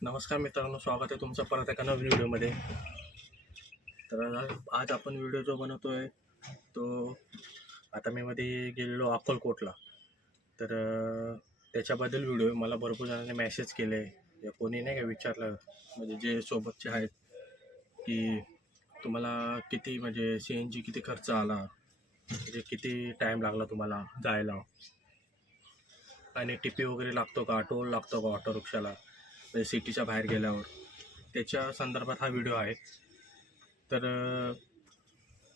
नमस्कार मित्रांनो, स्वागत आहे तुमचं परत एका नवीन व्हिडिओमध्ये. तर आज आपण व्हिडिओ जो बनवतोय तो आता मी मध्ये गेलेलो अक्कलकोटला. तर त्याच्याबद्दल व्हिडिओ आहे. मला भरपूर जणांनी मेसेज केले या कोणी नाही का विचारलं, म्हणजे जे सोबतचे आहेत, की तुम्हाला किती म्हणजे सी एन जी किती खर्च आला, म्हणजे किती टाईम लागला तुम्हाला जायला, आणि टी पी वगैरे लागतो का, टोल लागतो का ऑटो रिक्षाला म्हणजे सिटीच्या बाहेर गेल्यावर. त्याच्या संदर्भात हा व्हिडिओ आहे. तर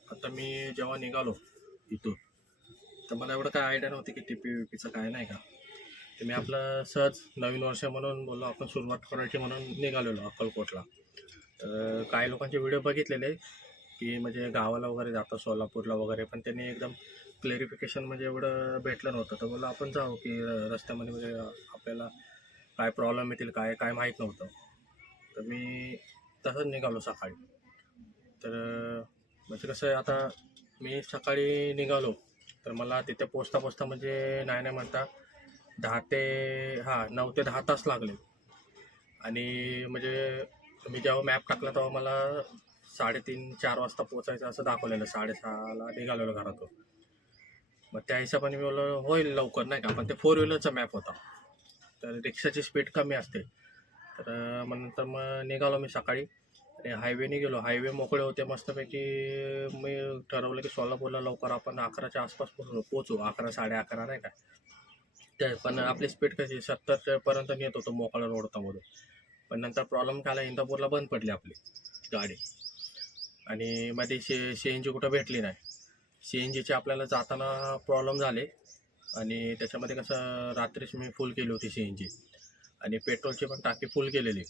आता मी जेव्हा निघालो इथून, तर मला एवढं काय आयडिया नव्हती की टी पी व्ही पीचं काय नाही का. तर मी आपलं सहज नवीन वर्ष म्हणून बोललो आपण सुरुवात करायची म्हणून निघालेलो अक्कलकोटला. तर काही लोकांचे व्हिडिओ बघितलेले की म्हणजे गावाला वगैरे जातं सोलापूरला वगैरे, पण त्यांनी एकदम क्लॅरिफिकेशन म्हणजे एवढं भेटलं नव्हतं. तर बोललो आपण जाऊ की रस्त्यामध्ये म्हणजे आपल्याला काय प्रॉब्लेम येतील काय काय माहीत नव्हतं. तर मी तसंच निघालो सकाळी. तर म्हणजे कसं आहे, आता मी सकाळी निघालो तर मला तिथे पोचता पोचता म्हणजे नाही नाही म्हणता 9 ते 10 तास लागले. आणि म्हणजे मी जेव्हा मॅप टाकला तेव्हा मला 3:30-4 वाजता पोचायचं असं दाखवलेलं. 6:30ला निघालेलो घरातून. मग त्या हिशोबाने मी बोललो होईल लवकर नाही का, पण ते फोर व्हीलरचा मॅप होता, तर रिक्षाची स्पीड कमी असते. तर मग नंतर मग निघालो मी सकाळी आणि हायवेने गेलो. हायवे मोकळे होते मस्तपैकी. मी ठरवलं की सोलापूरला लवकर आपण 11च्या आसपास पोचू, 11 11:30 नाही का. ते पण आपली स्पीड कशी 70 पर्यंत नेत होतो मोकळा रोडतामधून. पण नंतर प्रॉब्लेम काय आला, इंदापूरला बंद पडली आपली गाडी. आणि मध्ये सी एन जी कुठं भेटली नाही. सी एन जीचे आपल्याला जाताना प्रॉब्लेम झाले. आणि त्याच्यामध्ये कसं रात्रीच मी फुल केली होती सी एन जी, आणि पेट्रोलची पण टाकी फुल केलेली.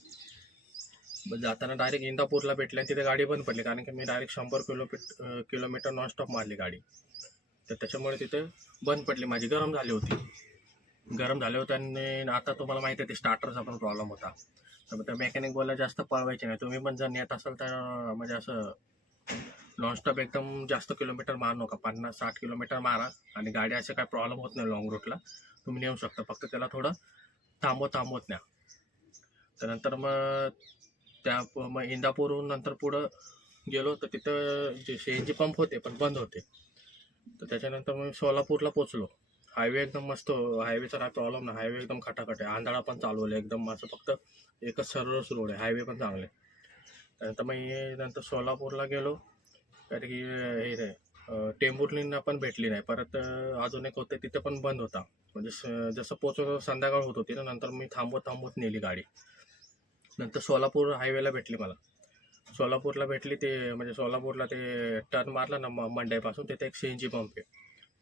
मग जाताना डायरेक्ट इंदापूरला भेटले आणि तिथे गाडी बंद पडली, कारण की मी डायरेक्ट 100 किलोमीटर नॉनस्टॉप मारली गाडी. तर त्याच्यामुळे तिथे बंद पडली माझी. गरम झाले होते. आणि आता तुम्हाला माहिती आहे ते स्टार्टरचा पण प्रॉब्लेम होता. तर त्या मेकॅनिक बोलला जास्त पळवायचे नाही, तुम्ही पण जर नेत असाल तर म्हणजे असं नॉनस्टॉप एकदम जास्त किलोमीटर मारू नका, 50-60 किलोमीटर मारा. आणि गाडी असे काय प्रॉब्लेम होत नाही, लॉंग रूटला तुम्ही नेऊ शकता, फक्त त्याला थोडं थांबवत न्या. तर नंतर मग इंदापूरहून नंतर पुढं गेलो तर तिथं जे सी एन जी पंप होते पण बंद होते. तर त्याच्यानंतर मग सोलापूरला पोचलो. हायवे एकदम मस्त, हायवेचा काय प्रॉब्लेम नाही, हायवे एकदम खटाखट आहे. आंधळा पण चालवलं एकदम, असं फक्त एकच सरळच रोड आहे, हायवे पण चांगले. त्यानंतर मग नंतर सोलापूरला गेलो, कारण की हे टेंभुर्णींना पण भेटली नाही. परत अजून एक होते तिथे पण बंद होता. म्हणजे जसं पोचलो संध्याकाळ होत होती ना, नंतर मी थांबवत नेली गाडी. नंतर सोलापूर हायवेला भेटली मला. सोलापूरला भेटली ते म्हणजे सोलापूरला ते टर्न मारला ना मंडईपासून, तिथे एक सी एन जी पंप आहे,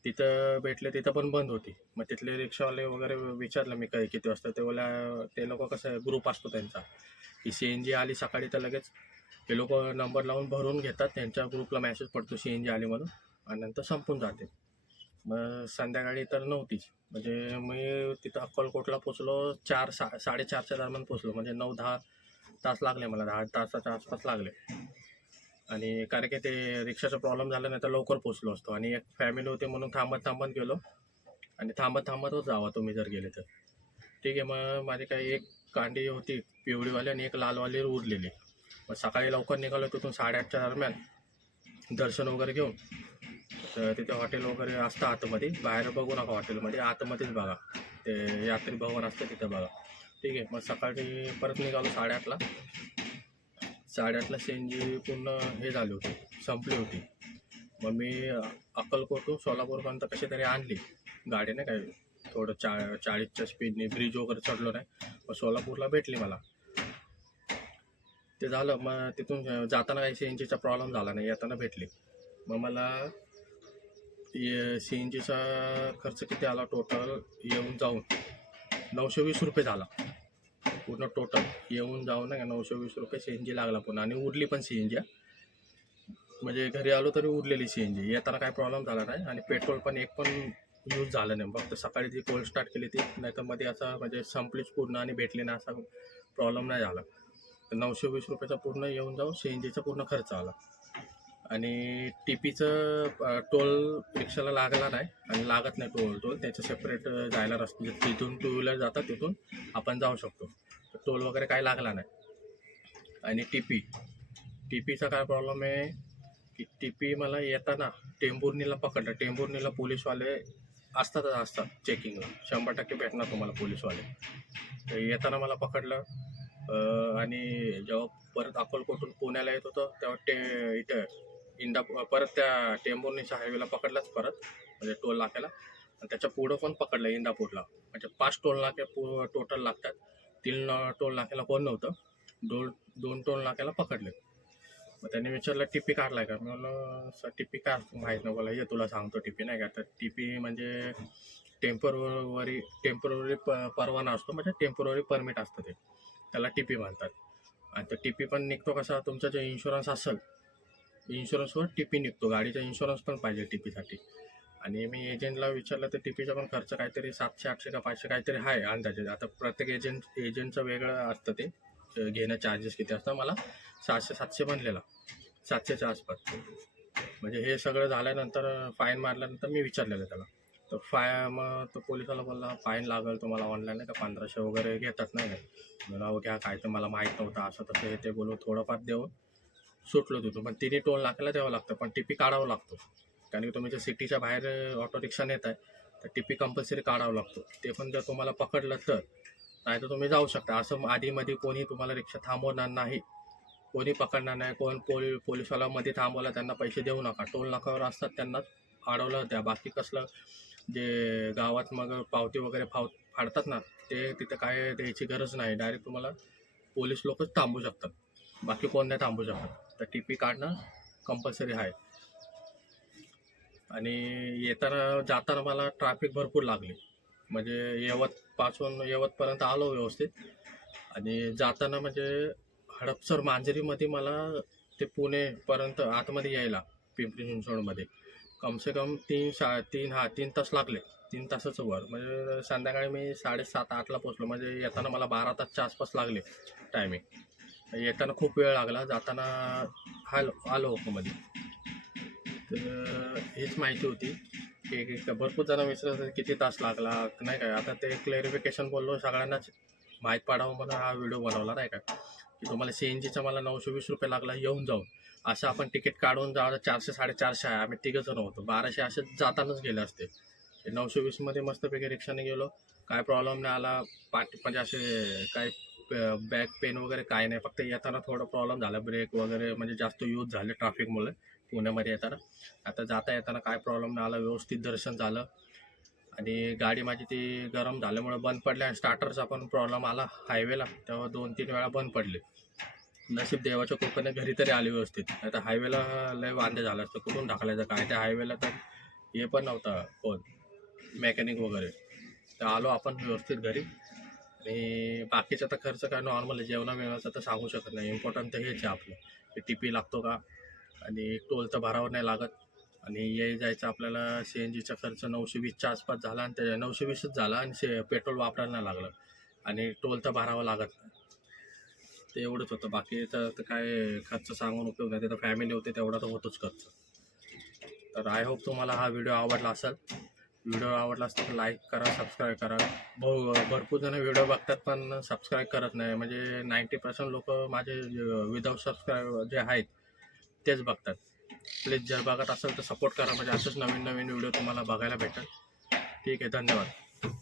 तिथं भेटले. तिथं पण बंद होती. मग तिथले रिक्षावाले वगैरे विचारलं मी काय किती वाजता, ते लोक कसं ग्रुप असतो त्यांचा, की सी एन जी आली सकाळी तर लगेच हे लोक नंबर लावून भरून घेतात, त्यांच्या ग्रुपला मेसेज पडतो सी एन जी आली म्हणून, आणि नंतर संपून जाते. मग संध्याकाळी तर नव्हतीच. म्हणजे मी तिथं अक्कलकोटला पोचलो 4-4:30च्या दरम्यान पोचलो, म्हणजे 9-10 तास लागले मला, 10 तासाच्या आसपास लागले. आणि कारण की ते रिक्षाचा प्रॉब्लेम झाला नाही तर लवकर पोचलो असतो. आणि एक फॅमिली होती म्हणून थांबत गेलो. आणि थांबतच जावा तुम्ही जर गेले तर. ठीक आहे. मग माझी काही एक कांडी होती पिवळीवाली आणि एक लालवाली उरलेली. मग सकाळी लवकर निघालो तिथून 8:30च्या दरम्यान, दर्शन वगैरे घेऊन. तर तिथे हॉटेल वगैरे असतं आतमध्ये, बाहेर बघू नका हॉटेलमध्ये, आतमध्येच बघा. ते यात्री भवन असतं तिथे बघा. ठीक आहे. मग सकाळी परत निघालो 8:30ला. 8:30ला सी एन जी पूर्ण हे झाली होती, संपली होती. मग मी अक्कलकोटून सोलापूरपर्यंत कशी तरी आणली गाडी, नाही काय थोडं 40च्या स्पीडने, ब्रिज वगैरे चढलो नाही. मग सोलापूरला भेटली मला. ते झालं. मग तिथून जाताना काही सी एन जीचा प्रॉब्लेम झाला नाही, येताना भेटली. मग मला सी एन जीचा खर्च किती आला टोटल येऊन जाऊन, 920 रुपये झाला पूर्ण टोटल येऊन जाऊन, नाही का. 920 रुपये सी एन जी लागला पुन्हा. आणि उरली पण सी एन जी, म्हणजे घरी आलो तरी उरलेली सी एन जी. येताना काय प्रॉब्लेम झाला नाही. आणि पेट्रोल पण एक पण यूज झालं नाही, फक्त सकाळी जी कोल्ड स्टार्ट केली ती, नाही तर मध्ये असा म्हणजे संपलीच पूर्ण आणि भेटली नाही असा प्रॉब्लेम नाही झाला. तर 920 रुपयाचा पूर्ण येऊन जाऊन सी एन जीचा पूर्ण खर्च आला. आणि टी पीचं टोल रिक्षाला लागला नाही, आणि लागत नाही टोल त्याचं सेपरेट जायला रस्ते, तिथून टू व्हीलर जातात तिथून आपण जाऊ शकतो. तर टोल वगैरे काही लागला नाही. आणि टीपीचा काय प्रॉब्लेम आहे की टीपी मला येताना टेंभुर्णीला पकडलं. टेंभुर्णीला पोलीसवाले असतात चेकिंगला, 100% भेटणार तुम्हाला पोलीसवाले. तर येताना मला पकडलं आणि जेव्हा परत अकोलकोटून पुण्याला येत होतं तेव्हा इथं परत त्या टेंभुर्णीच्या हायवेला पकडलाच परत, म्हणजे टोल नाक्याला. आणि त्याच्या पुढं पण पकडलं इंदापूरला. म्हणजे 5 टोल नाके टोटल लागतात. 3 टोल नाक्याला कोण नव्हतं, 2 टोल नाक्याला पकडले. मग त्यांनी विचारलं टीपी काढलाय का? मी म्हणलं सर टीपी काय माहीत नाही. बोला ये तुला सांगतो टीपी नाही का. तर टीपी म्हणजे टेम्पररी परवाना असतो, म्हणजे टेम्पररी परमिट असतं ते, त्याला टीपी म्हणतात. आणि तो टीपी पण निघतो कसा, तुमचा जो इन्शुरन्स असेल, इन्शुरन्सवर टीपी निघतो. गाडीचा इन्शुरन्स पण पाहिजे टीपीसाठी. आणि मी एजंटला विचारलं तर टीपीचा पण खर्च काहीतरी 700-800 का 500 काहीतरी आहे अंदाजे. आता प्रत्येक एजंटचं वेगळं असतं ते घेणं, चार्जेस किती असतं. मला 600-700 बनलेला, 700च्या आसपास. म्हणजे हे सगळं झाल्यानंतर फाईन मारल्यानंतर मी विचारलेलं त्याला. तर मग तो पोलिसाला बोलला फाईन लागेल तुम्हाला ऑनलाईन, नाही का 1500 वगैरे घेतात नाही का. मला घ्या काय, तर मला माहीत नव्हतं असं तसं हे ते बोलून थोडंफार देऊन सुटलो तिथून. पण 3 टोल नाक्याला द्यावं लागतं, पण टीपी काढावं लागतो. कारण की तुम्ही जर सिटीच्या बाहेर ऑटो रिक्षा नेत आहे तर टीपी कंपल्सरी काढावं लागतो. ते पण जर तुम्हाला पकडलं तर, नाही तर तुम्ही जाऊ शकता. असं आधीमध्ये कोणी तुम्हाला रिक्षा थांबवणार नाही, कोणी पकडणार नाही. कोण पोलिसवाला मध्ये थांबवला त्यांना पैसे देऊ नका. टोल नाक्यावर असतात त्यांना अडवलं द्या. बाकी कसलं जे गावात मग पावती वगैरे फाडतात ना, ते तिथं काय द्यायची गरज नाही. डायरेक्ट तुम्हाला पोलीस लोकच थांबू शकतात, बाकी कोण नाही थांबू शकत. तर टीपी काढणं कंपल्सरी आहे. आणि जाताना मला ट्रॅफिक भरपूर लागली. म्हणजे यवतपर्यंत आलो व्यवस्थित. आणि जाताना म्हणजे हडपसर मांजरीमध्ये मला ते पुणेपर्यंत आतमध्ये यायला, पिंपरी चिंचवडमध्ये कमसे कम 3 तास लागले. 3 तासाचं वर. म्हणजे संध्याकाळी मी 7:30-8ला पोचलो. म्हणजे येताना मला 12 तासच्या आसपास लागले टायमिंग. येताना खूप वेळ लागला, जाताना आलो मध्ये. तर हीच माहिती होती की भरपूर जण विचारतात किती तास लागला नाही काय. आता ते क्लॅरिफिकेशन बोललो सगळ्यांनाच माहीत पाडावं म्हणून हा व्हिडिओ बनवला नाही का. की तुम्हाला CNGचा मला 920 रुपये लागला येऊन जाऊन. असं आपण तिकीट काढून जावं 400-450 आहे. आम्ही 3 जण होतो, 1200 असे जातानाच गेले असते. 920मध्ये मस्तपैकी रिक्षाने गेलो, काय प्रॉब्लेम नाही आला. म्हणजे असे काय बॅक पेन वगैरे काय नाही. फक्त येताना थोडं प्रॉब्लेम झाला, ब्रेक वगैरे म्हणजे जास्त यूज झाले ट्रॅफिकमुळे पुण्यामध्ये येताना. आता जाता येताना काय प्रॉब्लेम नाही आला, व्यवस्थित दर्शन झालं. आणि गाडी माझी ती गरम झाल्यामुळे बंद पडली. आणि स्टार्टरचा पण प्रॉब्लेम आला हायवेला, तेव्हा 2-3 वेळा बंद पडले. नशीब देवाच्या कृपेने घरी तरी आली व्यवस्थित, नाही तर हायवेला लय वांदे झालं असतं. कुठून ढकलायचं काय. त्या हायवेला तर हे पण नव्हता कोण मेकॅनिक वगैरे. तर आलो आपण व्यवस्थित घरी. आणि बाकीचा तर खर्च काय नॉर्मल आहे, जेवणाचा तर सांगू शकत नाही. इम्पॉर्टंट तर हेच आहे आपलं, की टीपी लागतो का, आणि टोल तर भरावं नाही लागत. आणि जायचं आपल्याला CNGचा खर्च 920च्या आसपास झाला. आणि त्या 920च झाला. आणि पेट्रोल वापरायला नाही लागलं. आणि टोल तर भरावं लागत नाही. ते एवढंच होतं. बाकी तर काय खर्च सांगून उपयोग नाही. तर फॅमिली होते तेवढा तर होतोच खर्च. तर आय होप तुम्हाला हा व्हिडिओ आवडला असेल. व्हिडिओ आवडला असेल तर लाईक करा, सबस्क्राईब करा. भरपूर जण व्हिडिओ बघतात पण सबस्क्राईब करत नाही. म्हणजे 90% लोक माझे विदाऊट सबस्क्राईब जे आहेत तेच बघतात. प्लीज जर बघत असेल तर सपोर्ट करा, म्हणजे असंच नवीन नवीन व्हिडिओ तुम्हाला बघायला भेटेल. ठीक आहे, धन्यवाद.